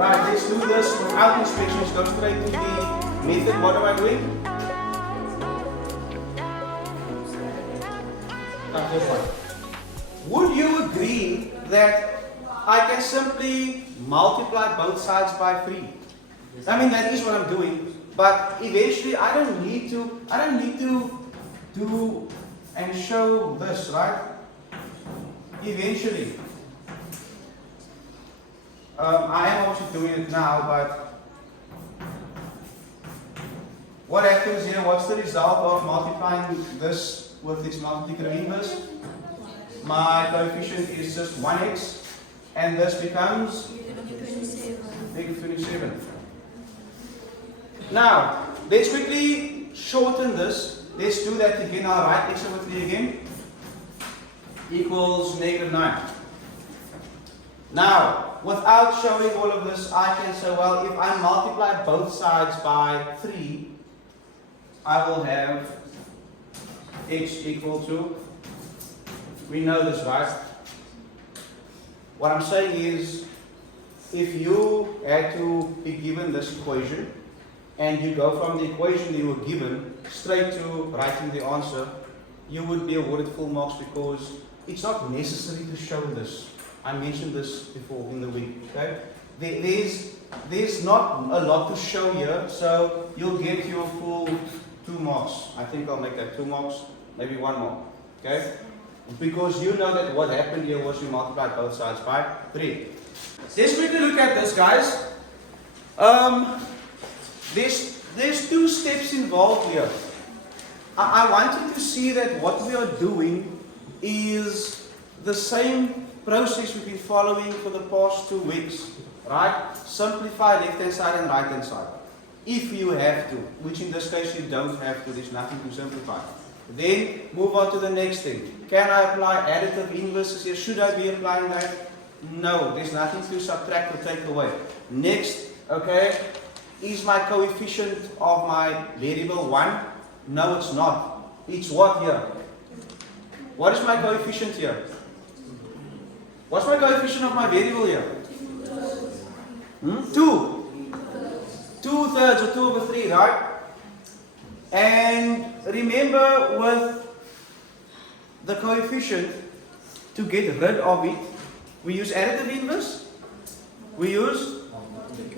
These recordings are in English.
Right, let's do this without inspections. Go straight to the method. What am I doing? This one. Would you agree that I can simply multiply both sides by 3? I mean, that is what I'm doing, but eventually I don't need to do and show this, right? Eventually. I am also doing it now, but what happens here? What's the result of multiplying this with this multiplicative inverse? My coefficient is just 1x, and this becomes negative 27. Now, let's quickly shorten this. Let's do that again. I'll write x over 3 again. Equals negative 9. Now, without showing all of this, I can say, well, if I multiply both sides by 3, I will have x equal to, we know this, right? What I'm saying is, if you had to be given this equation, and you go from the equation you were given straight to writing the answer, you would be awarded full marks because it's not necessary to show this. I mentioned this before in the week. Okay? There's not a lot to show here, so you'll get your full 2 marks. I think I'll make that 2 marks, maybe 1 mark. Okay? Because you know that what happened here was you multiplied both sides by 3. Let's quickly look at this, guys. There's 2 steps involved here. I want you to see that what we are doing is the same process we've been following for the past 2 weeks, right? Simplify left-hand side and right-hand side. If you have to, which in this case you don't have to, there's nothing to simplify. Then move on to the next thing. Can I apply additive inverses here? Should I be applying that? No, there's nothing to subtract or take away. Next, okay, is my coefficient of my variable 1? No, it's not. It's what here? What is my coefficient here? What's my coefficient of my variable here? 2. 2/3 or 2 over 3, right? And remember with the coefficient, to get rid of it, we use additive inverse, we use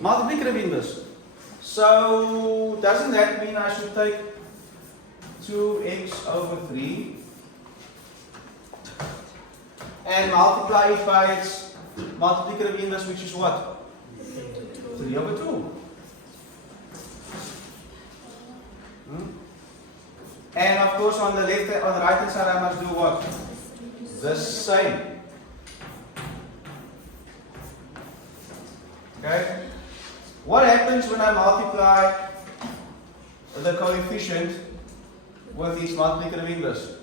multiplicative inverse. So doesn't that mean I should take 2x over 3 and multiply it by its multiplicative inverse, which is what? 3 over 2. And of course on the right hand side I must do what? The same. Okay? What happens when I multiply the coefficient with its multiplicative inverse?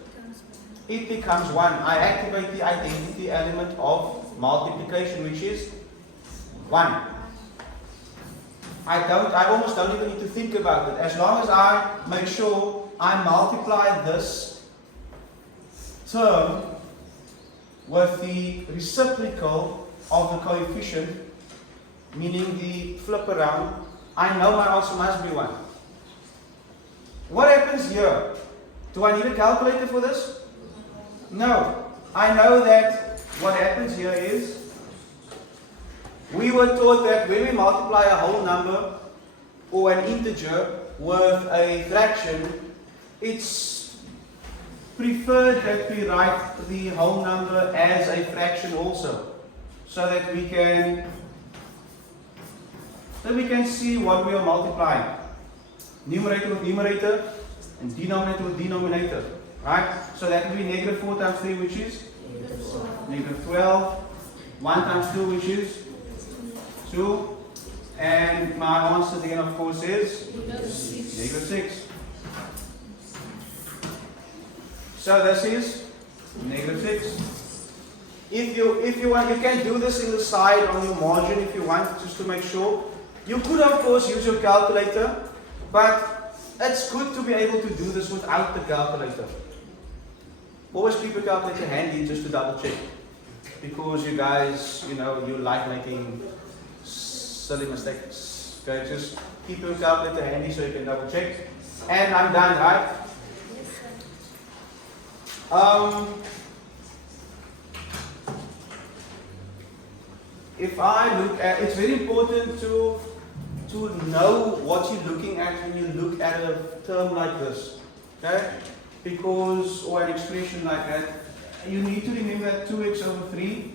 It becomes 1. I activate the identity element of multiplication, which is 1. I almost don't even need to think about it. As long as I make sure I multiply this term with the reciprocal of the coefficient, meaning the flip around, I know my answer must be 1. What happens here? Do I need a calculator for this? No. I know that what happens here is, we were taught that when we multiply a whole number or an integer with a fraction, it's preferred that we write the whole number as a fraction also, so that we can see what we are multiplying. Numerator with numerator and denominator with denominator. Right? So that will be negative 4 times 3, which is negative 12. 1 times 2, which is 2. And my answer then, of course, is negative 6. So this is negative 6. If you want, you can do this in the side on your margin if you want, just to make sure. You could, of course, use your calculator, but it's good to be able to do this without the calculator. Always keep your calculator handy just to double check, because you guys, you like making silly mistake. Okay, just keep your calculator handy so you can double check. And I'm done, right? If I look at, it's very important to know what you're looking at when you look at a term like this, okay? Because, or an expression like that, you need to remember that 2x over 3,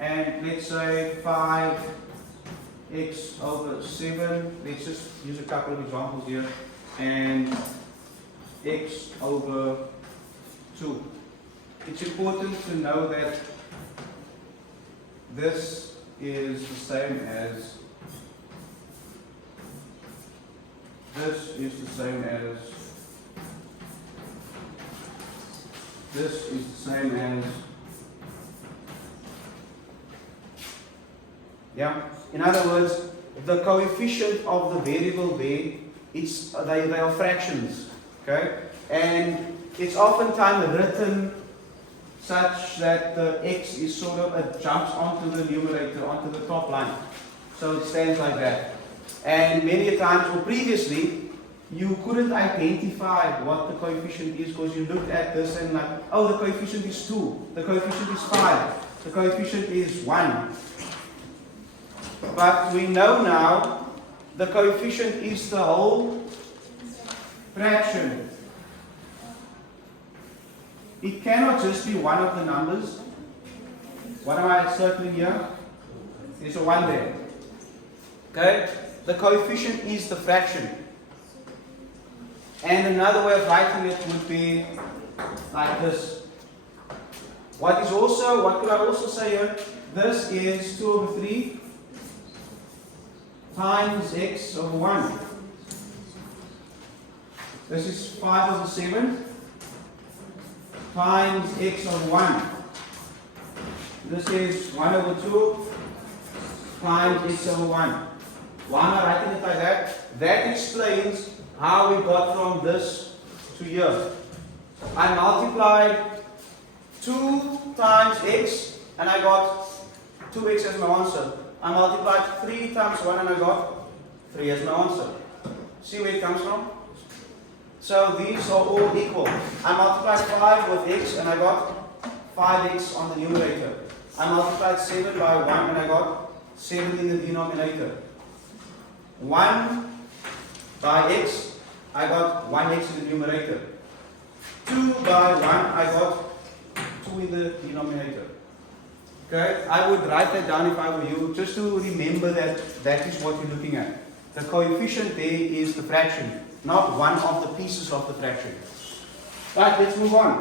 and let's say 5x over 7, let's just use a couple of examples here, and x over 2. It's important to know that this is the same as this is the same as this is the same as, yeah. In other words, the coefficient of the variable there, they are fractions, okay, and it's oftentimes written such that the x is sort of, it jumps onto the numerator, onto the top line. So it stands like that. And many times, or previously, you couldn't identify what the coefficient is because you looked at this and like, oh, the coefficient is 2, the coefficient is 5, the coefficient is 1. But we know now the coefficient is the whole fraction. It cannot just be one of the numbers. What am I circling here? There's a 1 there. Okay? The coefficient is the fraction. And another way of writing it would be like this. What could I also say here? This is 2 over 3 times x over 1. This is 5 over 7 times x over 1. This is 1 over 2 times x over 1. Why am I writing it like that? That explains how we got from this to here. I multiplied 2 times x and I got 2x as my answer. I multiplied 3 times 1 and I got 3 as my answer. See where it comes from? So these are all equal. I multiplied 5 with x and I got 5x on the numerator. I multiplied 7 by 1 and I got 7 in the denominator. 1 by x, I got 1x in the numerator. 2 by 1, I got 2 in the denominator. Okay, I would write that down if I were you, just to remember that that is what you're looking at. The coefficient there is the fraction, not one of the pieces of the fraction. Right, let's move on.